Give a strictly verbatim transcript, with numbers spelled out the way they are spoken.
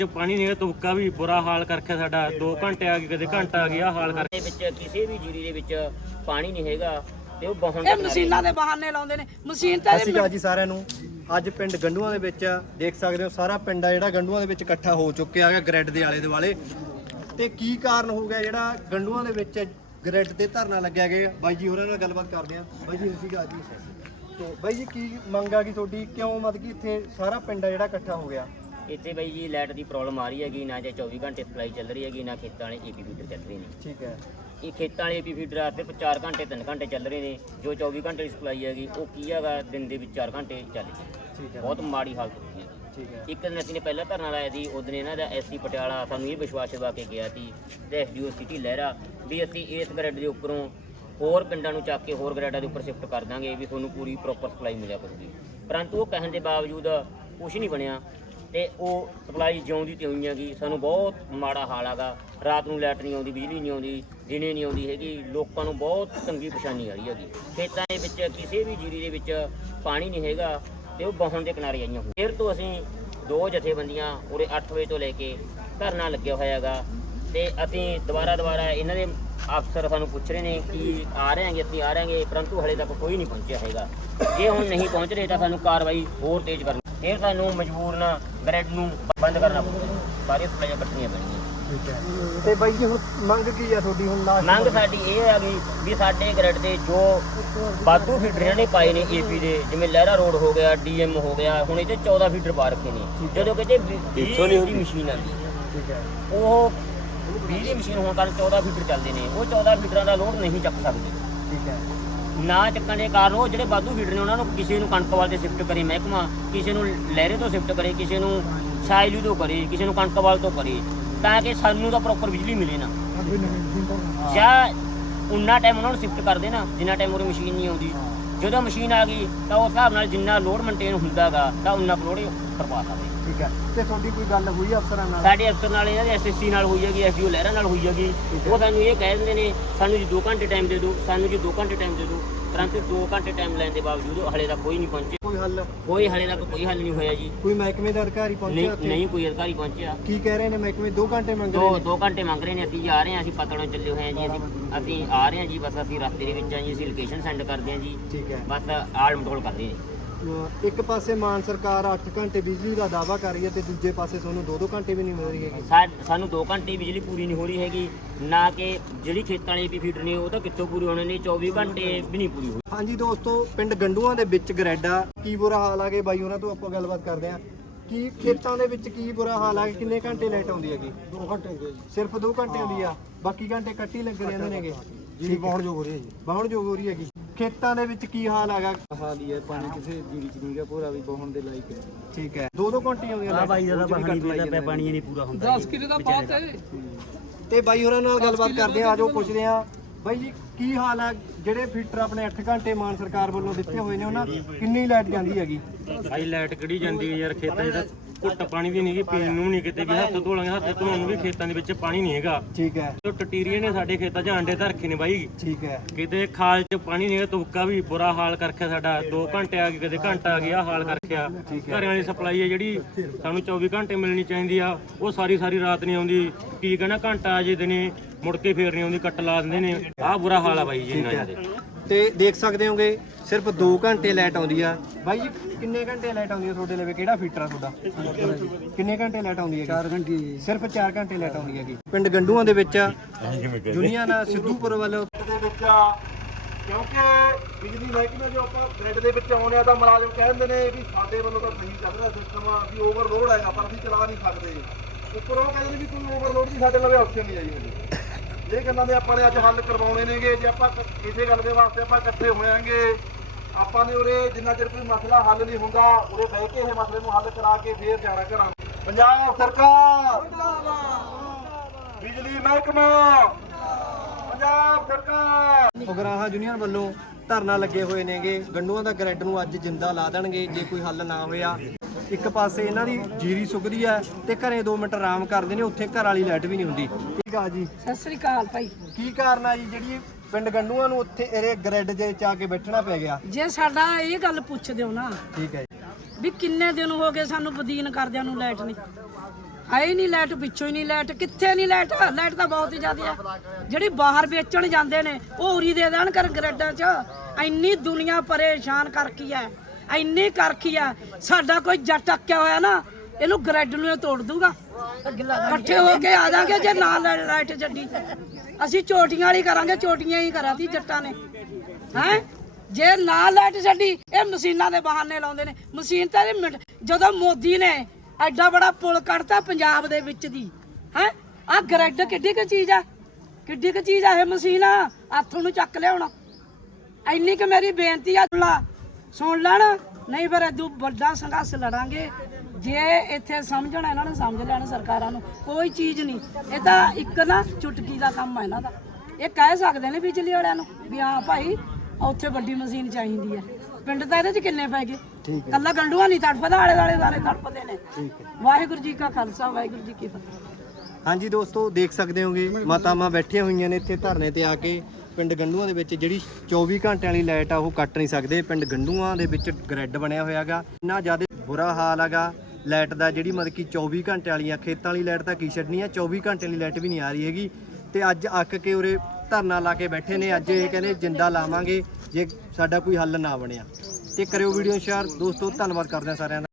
ਪਾਣੀ ਨਹੀਂ ਤੁਪਕਾ ਵੀ ਬੁਰਾ ਹਾਲ ਕਰਕੇ ਸਾਡਾ ਦੋ ਘੰਟੇ ਆ ਗਏ ਕਦੇ ਘੰਟਾ ਆ ਗਿਆ ਹਾਲ ਕਰਕੇ ਵਿੱਚ ਕਿਸੇ ਵੀ ਜੀਰੀ ਦੇ ਵਿੱਚ ਪਾਣੀ ਨਹੀਂ ਹੈਗਾ ਤੇ ਉਹ ਬਹਣ ਇਹ ਮਸ਼ੀਨਾਂ ਦੇ ਬਹਾਨੇ ਲਾਉਂਦੇ ਨੇ ਮਸ਼ੀਨ ਤਾਂ ਅਸੀਂ ਜੀ ਸਾਰਿਆਂ ਨੂੰ ਅੱਜ ਪਿੰਡ ਗੰਡੂਆਂ ਦੇ ਵਿੱਚ ਦੇਖ ਸਕਦੇ ਹੋ ਸਾਰਾ ਪਿੰਡ ਆ ਜਿਹੜਾ ਗੰਡੂਆਂ ਦੇ ਵਿੱਚ ਇਕੱਠਾ ਹੋ ਚੁੱਕਿਆ ਹੈਗਾ ਗ੍ਰਿਡ ਦੇ ਆਲੇ ਦੁਆਲੇ ਤੇ ਕੀ ਕਾਰਨ ਹੋ ਗਿਆ ਜਿਹੜਾ ਗੰਡੂਆਂ ਦੇ ਵਿੱਚ ਗ੍ਰਿਡ ਤੇ ਧਰਨਾ ਲੱਗਿਆ ਗਿਆ ਬਾਈ ਜੀ ਹੋਰਾਂ ਨਾਲ ਗੱਲਬਾਤ ਕਰਦੇ ਆ ਬਾਈ ਜੀ ਸੀਗਾ ਜੀ ਤੇ ਬਾਈ ਜੀ ਕੀ ਮੰਗ ਆ ਗਈ ਤੁਹਾਡੀ ਕਿਉਂ ਮਤਲਬ ਕਿ ਇੱਥੇ ਸਾਰਾ ਪਿੰਡ ਆ ਜਿਹੜਾ ਇਕੱਠਾ ਹੋ ਗਿਆ ਇੱਥੇ ਬਾਈ ਜੀ ਲਾਈਟ ਦੀ ਪ੍ਰੋਬਲਮ ਆ ਰਹੀ ਹੈਗੀ ਨਾ ਜੇ ਚੌਵੀ ਘੰਟੇ ਸਪਲਾਈ ਚੱਲ ਰਹੀ ਹੈਗੀ ਨਾ ਖੇਤਾਂ ਵਾਲੇ ਏਪੀ ਫੀਡਰ ਚੱਲ ਰਹੇ ਨੇ ਠੀਕ ਹੈ ਇਹ ਖੇਤਾਂ ਵਾਲੇ ਏਪੀ ਫੀਡਰ ਆ ਸਿਰਫ ਚਾਰ ਘੰਟੇ ਤਿੰਨ ਘੰਟੇ ਚੱਲ ਰਹੇ ਨੇ ਜੋ ਚੌਵੀ ਘੰਟੇ ਦੀ ਸਪਲਾਈ ਹੈਗੀ ਉਹ ਕੀ ਹੈਗਾ ਦਿਨ ਦੇ ਵਿੱਚ ਚਾਰ ਘੰਟੇ ਚੱਲ ਜੀ ਠੀਕ ਹੈ ਬਹੁਤ ਮਾੜੀ ਹਾਲਤ ਹੋ ਗਈ ਹੈ ਠੀਕ ਹੈ ਇੱਕ ਦਿਨ ਅਸੀਂ ਨੇ ਪਹਿਲਾਂ ਧਰਨਾ ਲਾਇਆ ਸੀ ਉਸ ਦਿਨ ਇਹਨਾਂ ਦਾ ਐਸਸੀ ਪਟਿਆਲਾ ਸਾਨੂੰ ਇਹ ਵਿਸ਼ਵਾਸ ਦਿਵਾ ਕੇ ਗਿਆ ਸੀ ਤੇ ਐਸਡੀਓ ਸਿਟੀ ਲਹਿਰਾ ਵੀ ਅਸੀਂ ਇਸ ਗ੍ਰਿਡ ਦੇ ਉੱਪਰੋਂ ਹੋਰ ਪਿੰਡਾਂ ਨੂੰ ਚੱਕ ਕੇ ਹੋਰ ਗ੍ਰਿਡਾਂ ਦੇ ਉੱਪਰ ਸ਼ਿਫਟ ਕਰ ਦਾਂਗੇ ਵੀ ਤੁਹਾਨੂੰ ਪੂਰੀ ਪ੍ਰੋਪਰ ਸਪਲਾਈ ਮਿਲਿਆ ਕਰੂਗੀ ਪਰੰਤੂ ਉਹ ਕਹਿਣ ਦੇ ਬਾਵਜੂਦ ਕੁਛ ਨਹੀਂ ਬਣਿਆ ਤੇ ਉਹ ਸਪਲਾਈ ਜਿਉਂਦੀ ਤੇ ਹੋਈ ਹੈਗੀ ਸਾਨੂੰ ਬਹੁਤ ਮਾੜਾ ਹਾਲ ਹੈਗਾ ਰਾਤ ਨੂੰ ਲਾਈਟ ਨਹੀਂ ਆਉਂਦੀ ਬਿਜਲੀ ਨਹੀਂ ਆਉਂਦੀ ਦਿਨੇ ਨਹੀਂ ਆਉਂਦੀ ਹੈਗੀ ਲੋਕਾਂ ਨੂੰ ਬਹੁਤ ਤੰਗੀ ਪਰੇਸ਼ਾਨੀ ਆ ਰਹੀ ਹੈਗੀ ਖੇਤਾਂ ਦੇ ਵਿੱਚ ਕਿਸੇ ਵੀ ਜੀਰੀ ਦੇ ਵਿੱਚ ਪਾਣੀ ਨਹੀਂ ਹੈਗਾ ਤੇ ਉਹ ਬਹਣ ਦੇ ਕਿਨਾਰੇ ਆਈਆਂ ਹੋਈਆਂ ਫਿਰ ਤੋਂ ਅਸੀਂ ਦੋ ਜਥੇਬੰਦੀਆਂ ਉਰੇ ਅੱਠ ਵਜੇ ਤੋਂ ਲੈ ਕੇ ਧਰਨਾ ਲੱਗਿਆ ਹੋਇਆ ਹੈਗਾ ਤੇ ਅਸੀਂ ਦੁਬਾਰਾ ਦੁਬਾਰਾ ਇਹਨਾਂ ਦੇ ਅਫਸਰ ਸਾਨੂੰ ਪੁੱਛ ਰਹੇ ਨੇ ਕਿ ਆ ਰਹੇ ਹੈਗੇ ਅਸੀਂ ਆ ਰਹੇ ਹੈਗੇ ਪਰੰਤੂ ਹਲੇ ਤੱਕ ਕੋਈ ਨਹੀਂ ਪਹੁੰਚਿਆ ਹੈਗਾ ਜੇ ਹੁਣ ਨਹੀਂ ਪਹੁੰਚ ਰਹੇ ਤਾਂ ਸਾਨੂੰ ਕਾਰਵਾਈ ਹੋਰ ਤੇਜ਼ ਕਰਨੀ ਫਿਰ ਸਾਨੂੰ ਮਜਬੂਰਨ ਗ੍ਰਿਡ ਨੂੰ ਬੰਦ ਕਰਨਾ ਪਊਗਾ ਸਾਰੀਆਂ ਸਪਲਾਈਆਂ ਕੱਟਣੀਆਂ ਪੈਣਗੀਆਂ ਠੀਕ ਹੈ ਤੇ ਬਾਈ ਜੀ ਹੁਣ ਮੰਗ ਕੀ ਆ ਤੁਹਾਡੀ ਹੁਣ ਲਾਸਟ ਮੰਗ ਸਾਡੀ ਇਹ ਆ ਗਈ ਵੀ ਸਾਡੇ ਗ੍ਰਿਡ ਦੇ ਜੋ ਵਾਧੂ ਫੀਡਰ ਇਹਨਾਂ ਨੇ ਪਾਏ ਨੇ ਏਪੀ ਦੇ ਜਿਵੇਂ ਲਹਿਰਾ ਰੋਡ ਹੋ ਗਿਆ ਡੀਐਮ ਹੋ ਗਿਆ ਹੁਣ ਇਹਦੇ ਚੌਦਾਂ ਫੀਡਰ ਪਾ ਰੱਖੇ ਨੇ ਜਦੋਂ ਕਿਤੇ ਵੀਹ ਦੀ ਮਸ਼ੀਨ ਆਉਂਦੀ ਠੀਕ ਹੈ ਉਹ ਵੀਹ ਦੀ ਮਸ਼ੀਨ ਹੋਣ ਕਾਰਨ ਚੌਦਾਂ ਫੀਡਰ ਚੱਲਦੇ ਨੇ ਉਹ ਚੌਦਾਂ ਫੀਡਰਾਂ ਦਾ ਲੋਡ ਨਹੀਂ ਚੱਕ ਸਕਦੇ ਠੀਕ ਹੈ ਨਾ ਚੱਕਣ ਦੇ ਕਾਰਨ ਉਹ ਜਿਹੜੇ ਵਾਧੂ ਫੀਡਰ ਨੇ ਉਹਨਾਂ ਨੂੰ ਕਿਸੇ ਨੂੰ ਕਣਕਵਾਲ ਤੇ ਸ਼ਿਫਟ ਕਰੇ ਮਹਿਕਮਾ ਕਿਸੇ ਨੂੰ ਲਹਿਰੇ ਤੋਂ ਸ਼ਿਫਟ ਕਰੇ ਕਿਸੇ ਨੂੰ ਸ਼ਾਇਲੂ ਤੋਂ ਕਰੇ ਕਿਸੇ ਨੂੰ ਕਣਕਵਾਲ ਤੋਂ ਕਰੇ ਤਾਂ ਕਿ ਸਾਨੂੰ ਤਾਂ ਪ੍ਰੋਪਰ ਬਿਜਲੀ ਮਿਲੇ ਨਾ ਜਾਂ ਉਨਾ ਟਾਈਮ ਉਹਨਾਂ ਨੂੰ ਸ਼ਿਫਟ ਕਰਦੇ ਨਾ ਜਿੰਨਾ ਟਾਈਮ ਉਹ ਮਸ਼ੀਨ ਨਹੀਂ ਆਉਂਦੀ ਜਦੋਂ ਮਸ਼ੀਨ ਆ ਗਈ ਤਾਂ ਉਸ ਹਿਸਾਬ ਨਾਲ ਜਿੰਨਾ ਲੋਡ ਮੇਨਟੇਨ ਹੁੰਦਾਗਾ ਤਾਂ ਉਨਾ ਲੋਡ ਕਰਵਾ ਸਕਦੇ ਠੀਕ ਹੈ ਤੇ ਤੁਹਾਡੀ ਕੋਈ ਗੱਲ ਹੋਈ ਅਫਸਰਾਂ ਨਾਲ ਸਾਡੇ ਅਫਸਰ ਨਾਲ ਇਹਨਾਂ ਦੇ ਐਸਐਸਸੀ ਨਾਲ ਹੋਈ ਹੈਗੀ ਐਸਡੀਓ ਲਹਿਰਾ ਨਾਲ ਹੋਈ ਹੈਗੀ ਉਹ ਸਾਨੂੰ ਇਹ ਕਹਿ ਦਿੰਦੇ ਨੇ ਸਾਨੂੰ ਜੀ ਦੋ ਘੰਟੇ ਟਾਈਮ ਦੇ ਦਿਓ ਸਾਨੂੰ ਜੀ ਦੋ ਘੰਟੇ ਟਾਈਮ ਦੇ ਦਿਓ ਪਰੰਤੂ ਦੋ ਘੰਟੇ ਟਾਈਮ ਲੈਣ ਦੇ ਬਾਵਜੂਦ ਹਲੇ ਤੱਕ ਕੋਈ ਨਹੀਂ ਪਹੁੰਚੇ ਕੋਈ ਹੱਲ ਕੋਈ ਹਲੇ ਤੱਕ ਕੋਈ ਹੱਲ ਨਹੀਂ ਹੋਇਆ ਜੀ ਕੋਈ ਮਹਿਕਮੇ ਦਾ ਅਧਿਕਾਰੀ ਪਹੁੰਚਿਆ ਨਹੀਂ ਉੱਥੇ ਨਹੀਂ ਕੋਈ ਅਧਿਕਾਰੀ ਪਹੁੰਚਿਆ ਕੀ ਕਹਿ ਰਹੇ ਨੇ ਮਹਿਕਮੇ ਦੋ ਘੰਟੇ ਮੰਗ ਰਹੇ ਦੋ ਨੇ ਦੋ ਘੰਟੇ ਮੰਗ ਰਹੇ ਨੇ ਅਸੀਂ ਜਾ ਰਹੇ ਹਾਂ ਅਸੀਂ ਪਤੜੋਂ ਚੱਲੇ ਹੋਏ ਹਾਂ ਜੀ ਅਸੀਂ ਅਸੀਂ ਆ ਰਹੇ ਹਾਂ ਜੀ ਬਸ ਅਸੀਂ ਰਸਤੇ ਦੇ ਵਿੱਚ ਆ ਜੀ ਅਸੀਂ ਲੋਕੇਸ਼ਨ ਸੈਂਡ ਕਰਦੇ ਹਾਂ ਜੀ ਠੀਕ ਹੈ ਬਸ ਆਲ ਮਟੋਲ ਕਰਦੇ ਹਾਂ ਅਹ ਇੱਕ ਪਾਸੇ ਮਾਨ ਸਰਕਾਰ ਅੱਠ ਘੰਟੇ ਬਿਜਲੀ ਦਾ ਦਾਅਵਾ ਕਰ ਰਹੀ ਹੈ ਤੇ ਦੂਜੇ ਪਾਸੇ ਤੁਹਾਨੂੰ ਦੋ ਦੋ ਘੰਟੇ ਵੀ ਨਹੀਂ ਮਿਲ ਰਹੀ ਹੈਗੀ ਸਾ- ਸਾਨੂੰ ਦੋ ਘੰਟੇ ਬਿਜਲੀ ਪੂਰੀ ਨਹੀਂ ਹੋ ਰਹੀ ਹੈਗੀ ਨਾ ਕਿ ਜਿਹੜੀ ਖੇਤਾਂ ਵਾਲੀ ਏਪੀ ਫੀਡਰ ਨੇ ਉਹ ਤਾਂ ਕਿੱਥੋਂ ਪੂਰੀ ਹੋਣੇ ਨੇ ਚੌਵੀ ਘੰਟੇ ਵੀ ਨਹੀਂ ਪੂਰੀ ਹੋਈ ਹਾਂਜੀ ਦੋਸਤੋ ਪਿੰਡ ਗੰਡੂਆਂ ਦੇ ਵਿੱਚ ਗ੍ਰਿਡ ਆ ਕੀ ਬੁਰਾ ਹਾਲ ਆ ਕਿ ਬਾਈ ਉਹਨਾਂ ਤੋਂ ਆਪਾਂ ਗੱਲਬਾਤ ਕਰਦੇ ਆ ਕੀ ਖੇਤਾਂ ਦੇ ਵਿੱਚ ਕੀ ਬੁਰਾ ਹਾਲ ਆ ਕਿੰਨੇ ਘੰਟੇ ਲਾਈਟ ਆਉਂਦੀ ਹੈਗੀ ਦੋ ਘੰਟੇ ਆਉਂਦੀ ਹੈ ਜੀ ਸਿਰਫ ਦੋ ਘੰਟੇ ਆਉਂਦੀ ਆ ਬਾਕੀ ਘੰਟੇ ਕੱਟੀ ਲੱਗ ਰਹਿੰਦੇ ਨੇਗੇ ਜੀ ਬਾਹਣ ਜੋਗ ਹੋ ਰਹੀ ਹੈ ਜੀ ਬਾਹਣ ਜੋਗ ਹੋ ਰਹੀ ਹੈਗੀ ਖੇਤਾਂ ਦੇ ਵਿੱਚ ਕੀ ਹਾਲ ਹੈਗਾ ਹਾਲ ਹੀ ਹੈ ਪਾਣੀ ਕਿਸੇ ਜੀਰੀ ਚ ਨਹੀਂਗਾ ਪੂਰਾ ਵੀ ਬਹੁਣ ਦੇ ਲਾਇਕ ਠੀਕ ਹੈ ਦੋ ਦੋ ਘੰਟੇ ਆਉਂਦੀਆਂ ਆ ਬਾਈ ਦਾ ਪਾਣੀ ਪੀਦਾ ਪਿਆ ਪਾਣੀ ਨਹੀਂ ਪੂਰਾ ਹੁੰਦਾ ਦਸ ਕਿਲੇ ਦਾ ਬਾਤ ਹੈ ਤੇ ਬਾਈ ਹੋਰਾਂ ਨਾਲ ਗੱਲਬਾਤ ਕਰਦੇ ਆ ਆਜੋ ਪੁੱਛਦੇ ਆ ਬਾਈ ਜੀ ਕੀ ਹਾਲ ਆ ਜਿਹੜੇ ਫੀਟਰ ਆਪਣੇ ਅੱਠ ਘੰਟੇ ਮਾਨ ਸਰਕਾਰ ਵੱਲੋਂ ਦਿੱਤੇ ਹੋਏ ਨੇ ਉਹਨਾਂ ਕਿੰਨੀ ਲਾਈਟ ਜਾਂਦੀ ਹੈਗੀ ਭਾਈ ਲਾਈਟ ਕਿਹੜੀ ਜਾਂਦੀ ਹੈ ਯਾਰ ਖੇਤਾਂ 'ਚ ਤਾਂ ਘੁੱਟ ਪਾਣੀ ਵੀ ਨਹੀਂ ਗੀ ਪੀਣ ਨੂੰ ਨਹੀਂ ਕਿਤੇ ਵੀ ਹੱਥ ਧੋਲਾਂਗੇ ਹੱਥ ਧੋਣ ਨੂੰ ਵੀ ਖੇਤਾਂ ਦੇ ਵਿੱਚ ਪਾਣੀ ਨਹੀਂ ਹੈਗਾ ਠੀਕ ਹੈ ਜੋ ਟਟੀਰੀਏ ਨੇ ਸਾਡੇ ਖੇਤਾਂ 'ਚ ਆਂਡੇ ਧਰ ਰੱਖੇ ਨੇ ਬਾਈ ਠੀਕ ਹੈ ਕਿਤੇ ਖਾਲ 'ਚ ਪਾਣੀ ਨਹੀਂ ਹੈਗਾ ਤੁਪਕਾ ਵੀ ਬੁਰਾ ਹਾਲ ਕਰਕੇ ਸਾਡਾ ਦੋ ਘੰਟੇ ਆ ਗਏ ਕਦੇ ਘੰਟਾ ਆ ਗਿਆ ਹਾਲ ਕਰਕੇ ਆ ਘਰਾਂ ਵਾਲੀ ਸਪਲਾਈ ਹੈ ਜਿਹੜੀ ਸਾਨੂੰ ਚੌਵੀ ਘੰਟੇ ਮਿਲਣੀ ਚਾਹੀਦੀ ਆ ਉਹ ਸਾਰੀ ਸਾਰੀ ਰਾਤ ਨਹੀਂ ਆਉਂਦੀ ਕੀ ਕਹਿਣਾ ਘੰਟਾ ਆ ਜੇ ਦਿਨੇ ਮੁੜ ਕੇ ਫੇਰ ਨਹੀਂ ਆਉਂਦੀ ਕੱਟ ਲਾ ਦਿੰਦੇ ਨੇ ਆਹ ਬੁਰਾ ਹਾਲ ਆ ਬਾਈ ਜੀ ਇੰਨਾ ਜ਼ਿਆਦਾ ਤੇ ਦੇਖ ਸਕਦੇ ਹੋਗੇ ਸਿਰਫ ਦੋ ਘੰਟੇ ਲਾਈਟ ਆਉਂਦੀ ਆ ਬਾਈ ਜੀ ਕਿੰਨੇ ਘੰਟੇ ਲਾਈਟ ਆਉਂਦੀ ਆ ਤੁਹਾਡੇ ਲਵੇ ਕਿਹੜਾ ਫੀਟਰ ਆ ਤੁਹਾਡਾ ਕਿੰਨੇ ਘੰਟੇ ਲਾਈਟ ਆਉਂਦੀ ਹੈ ਚਾਰ ਘੰਟੇ ਸਿਰਫ ਚਾਰ ਘੰਟੇ ਲਾਈਟ ਆਉਂਦੀ ਹੈਗੀ ਪਿੰਡ ਗੰਡੂਆਂ ਦੇ ਵਿੱਚ ਯੂਨੀਅਨ ਸਿੱਧੂਪੁਰ ਵੱਲੋਂ ਦੇ ਵਿੱਚ ਕਿਉਂਕਿ ਬਿਜਲੀ ਮਹਿਕਮੇ ਜੋ ਆਪਾਂ ਗ੍ਰਿਡ ਦੇ ਵਿੱਚ ਆਉਂਦੇ ਆ ਤਾਂ ਮੁਲਾਜ਼ਮ ਕਹਿੰਦੇ ਨੇ ਵੀ ਸਾਡੇ ਵੱਲੋਂ ਤਾਂ ਸਹੀ ਚੱਲ ਰਿਹਾ ਸਿਸਟਮ ਵੀ ਓਵਰਲੋਡ ਹੈਗਾ ਪਰ ਅਸੀਂ ਚਲਾ ਨਹੀਂ ਸਕਦੇ ਉੱਪਰੋਂ ਕਹਿੰਦੇ ਨੇ ਵੀ ਕੋਈ ਓਵਰਲੋਡ ਦੀ ਸਾਡੇ ਲਵੇ ਆਪਸ਼ਨ ਨਹੀਂ ਆਈ ਹੋਈ ਇਹ ਗੱਲਾਂ ਦੇ ਆਪਾਂ ਨੇ ਅੱਜ ਹੱਲ ਕਰਵਾਉਣੇ ਨੇਗੇ ਜੇ ਆਪਾਂ ਇਸੇ ਗੱਲ ਦੇ ਵਾਸਤੇ ਆਪਾਂ ਇਕੱਠੇ ਹੋਇਆਂਗੇ ਆਪਾਂ ਨੇ ਉਰੇ ਜਿੰਨਾ ਚਿਰ ਕੋਈ ਮਸਲਾ ਹੱਲ ਨਹੀਂ ਹੁੰਦਾ ਉਰੇ ਬਹਿ ਕੇ ਇਹ ਮਸਲੇ ਨੂੰ ਹੱਲ ਕਰਾ ਕੇ ਫੇਰ ਜਾਣਾ ਘਰਾਂ ਪੰਜਾਬ ਸਰਕਾਰ ਬਿਜਲੀ ਮਹਿਕਮਾ ਪੰਜਾਬ ਸਰਕਾਰ ਉਗਰਾਹਾਂ ਯੂਨੀਅਨ ਵੱਲੋਂ ਧਰਨਾ ਲੱਗੇ ਹੋਏ ਨੇਗੇ ਗੰਡੂਆਂ ਦਾ ਗ੍ਰਿਡ ਨੂੰ ਅੱਜ ਜਿੰਦਾ ਲਾ ਦੇਣਗੇ ਜੇ ਕੋਈ ਹੱਲ ਨਾ ਹੋਇਆ ਇੱਕ ਪਾਸੇ ਇਹਨਾਂ ਦੀ ਜੀਰੀ ਸੁੱਕਦੀ ਹੈ ਤੇ ਘਰੇ ਦੋ ਮਿੰਟ ਆਰਾਮ ਕਰਦੇ ਨੇ ਉੱਥੇ ਘਰ ਵਾਲੀ ਲਾਈਟ ਵੀ ਨਹੀਂ ਹੁੰਦੀ ਠੀਕ ਆ ਜੀ ਸਤਿ ਸ੍ਰੀ ਅਕਾਲ ਭਾਈ ਕੀ ਕਾਰਨ ਆ ਜੀ ਜਿਹੜੀ ਪਿੰਡ ਗੰਡੂਆਂ ਨੂੰ ਉੱਥੇ ਇਹਦੇ ਗ੍ਰਿਡ ਦੇ ਚ ਆ ਕੇ ਬੈਠਣਾ ਪੈ ਗਿਆ ਜੇ ਸਾਡਾ ਇਹ ਗੱਲ ਪੁੱਛ ਦਿਓ ਨਾ ਠੀਕ ਹੈ ਜੀ ਵੀ ਕਿੰਨੇ ਦਿਨ ਹੋ ਗਏ ਸਾਨੂੰ ਬਦੀਨ ਕਰਦਿਆਂ ਨੂੰ ਲਾਈਟ ਨਹੀਂ ਆਏ ਨਹੀਂ ਲਾਈਟ, ਪਿੱਛੋਂ ਹੀ ਨਹੀਂ ਲਾਈਟ, ਕਿੱਥੇ ਨਹੀਂ ਲਾਈਟ? ਲਾਈਟ ਤਾਂ ਬਹੁਤ ਹੀ ਜ਼ਿਆਦਾ ਆ। ਜਿਹੜੀ ਬਾਹਰ ਵੇਚਣ ਜਾਂਦੇ ਨੇ ਉਹ ਉਰੀ ਦੇ ਦੇਣ ਕਰ ਗ੍ਰਿਡਾਂ 'ਚ। ਇੰਨੀ ਦੁਨੀਆ ਪਰੇਸ਼ਾਨ ਕਰਕੀ ਐ, ਇੰਨੀ ਕਰਕੀ ਆ। ਸਾਡਾ ਕੋਈ ਜੱਟ ਅੱਕਿਆ ਹੋਇਆ ਨਾ, ਇਹਨੂੰ ਗ੍ਰਿਡ ਨੂੰ ਤੋੜ ਦੂਗਾ। ਇਕੱਠੇ ਹੋ ਕੇ ਆ ਜਾਾਂਗੇ ਜੇ ਨਾ ਲਾਈਟ ਛੱਡੀ। ਅਸੀਂ ਚੋਟੀਆਂ ਵਾਲੀ ਕਰਾਂਗੇ, ਚੋਟੀਆਂ ਹੀ ਕਰਾਤੀ ਜੱਟਾਂ ਨੇ ਹੈ। ਜੇ ਨਾ ਲਾਈਟ ਛੱਡੀ, ਇਹ ਮਸ਼ੀਨਾਂ ਦੇ ਬਹਾਨੇ ਲਾਉਂਦੇ ਨੇ। ਮਸ਼ੀਨ ਤਾਂ ਇਹ ਮਿੰਟ, ਜਦੋਂ ਮੋਦੀ ਨੇ ਐਡਾ ਬੜਾ ਪੁਲ ਕੱਢਤਾ ਪੰਜਾਬ ਦੇ ਵਿੱਚ ਦੀ ਹੈ, ਆਹ ਗ੍ਰਿਡ ਕਿੱਡੀ ਕੁ ਚੀਜ਼ ਆ, ਕਿੱਡੀ ਕੁ ਚੀਜ਼ ਆ ਇਹ ਮਸ਼ੀਨ। ਹੱਥੋਂ ਨੂੰ ਚੱਕ ਲਿਆਉਣਾ। ਇੰਨੀ ਕੁ ਮੇਰੀ ਬੇਨਤੀ ਆ, ਸੁਣ ਲੈਣ, ਨਹੀਂ ਫਿਰ ਇਦੋਂ ਵੱਡਾ ਸੰਘਰਸ਼ ਲੜਾਂਗੇ। ਜੇ ਇੱਥੇ ਸਮਝਣਾ ਇਹਨਾਂ ਨੂੰ, ਸਮਝ ਲੈਣ ਸਰਕਾਰਾਂ ਨੂੰ, ਕੋਈ ਚੀਜ਼ ਨਹੀਂ। ਇਹ ਤਾਂ ਇੱਕ ਨਾ ਚੁਟਕੀ ਦਾ ਕੰਮ ਆ ਇਹਨਾਂ ਦਾ। ਇਹ ਕਹਿ ਸਕਦੇ ਨੇ ਬਿਜਲੀ ਵਾਲਿਆਂ ਨੂੰ ਵੀ ਹਾਂ ਭਾਈ ਉੱਥੇ ਵੱਡੀ ਮਸ਼ੀਨ ਚਾਹੀਦੀ ਹੈ। ਪਿੰਡ ਤਾਂ ਇਹਦੇ 'ਚ ਕਿੰਨੇ ਪੈ ਗਏ? ਕੱਲਾ ਗੰਡੂਆ ਨਹੀਂ ਤੜਫਦਾ, ਆਲੇ ਦੁਆਲੇ ਸਾਰੇ ਤੜਫਦੇ ਨੇ। ਵਾਹਿਗੁਰੂ ਜੀ ਕਾ ਖਾਲਸਾ, ਵਾਹਿਗੁਰੂ ਜੀ ਕੀ ਫਤਿਹ। ਹਾਂਜੀ ਦੋਸਤੋ, ਦੇਖ ਸਕਦੇ ਹੋਗੇ ਮਾਤਾਵਾਂ ਬੈਠੀਆਂ ਹੋਈਆਂ ਨੇ ਇੱਥੇ ਧਰਨੇ ਤੇ ਆ ਕੇ। ਪਿੰਡ ਗੰਡੂਆਂ ਦੇ ਵਿੱਚ ਜਿਹੜੀ ਚੌਵੀ ਘੰਟਿਆਂ ਵਾਲੀ ਲਾਈਟ ਆ ਉਹ ਕੱਟ ਨਹੀਂ ਸਕਦੇ। ਪਿੰਡ ਗੰਡੂਆਂ ਦੇ ਵਿੱਚ ਗ੍ਰਿਡ ਬਣਿਆ ਹੋਇਆ ਗਾ, ਇੰਨਾ ਜ਼ਿਆਦਾ ਬੁਰਾ ਹਾਲ ਹੈਗਾ ਲਾਈਟ ਦਾ। ਜਿਹੜੀ ਮਤਲਬ ਕਿ ਚੌਵੀ ਘੰਟੇ ਵਾਲੀ ਆ, ਖੇਤਾਂ ਵਾਲੀ ਲਾਈਟ ਤਾਂ ਕੀ ਛੱਡਣੀ ਆ, ਚੌਵੀ ਘੰਟੇ ਵਾਲੀ ਲਾਈਟ ਵੀ ਨਹੀਂ ਆ ਰਹੀ ਹੈਗੀ। ਤੇ ਅੱਜ ਅੱਕ ਕੇ ਉਰੇ ਧਰਨਾ ਲਾ ਕੇ ਬੈਠੇ ਨੇ। ਅੱਜ ਇਹ ਕਹਿੰਦੇ ਜਿੰਦਾ ਲਾਵਾਂਗੇ ਜੇ ਸਾਡਾ ਕੋਈ ਹੱਲ ਨਾ ਬਣਿਆ। ਤੇ ਕਰਿਓ ਵੀਡੀਓ ਸ਼ੇਅਰ ਦੋਸਤੋ। ਧੰਨਵਾਦ ਕਰਦੇ ਹਾਂ ਸਾਰਿਆਂ ਦਾ।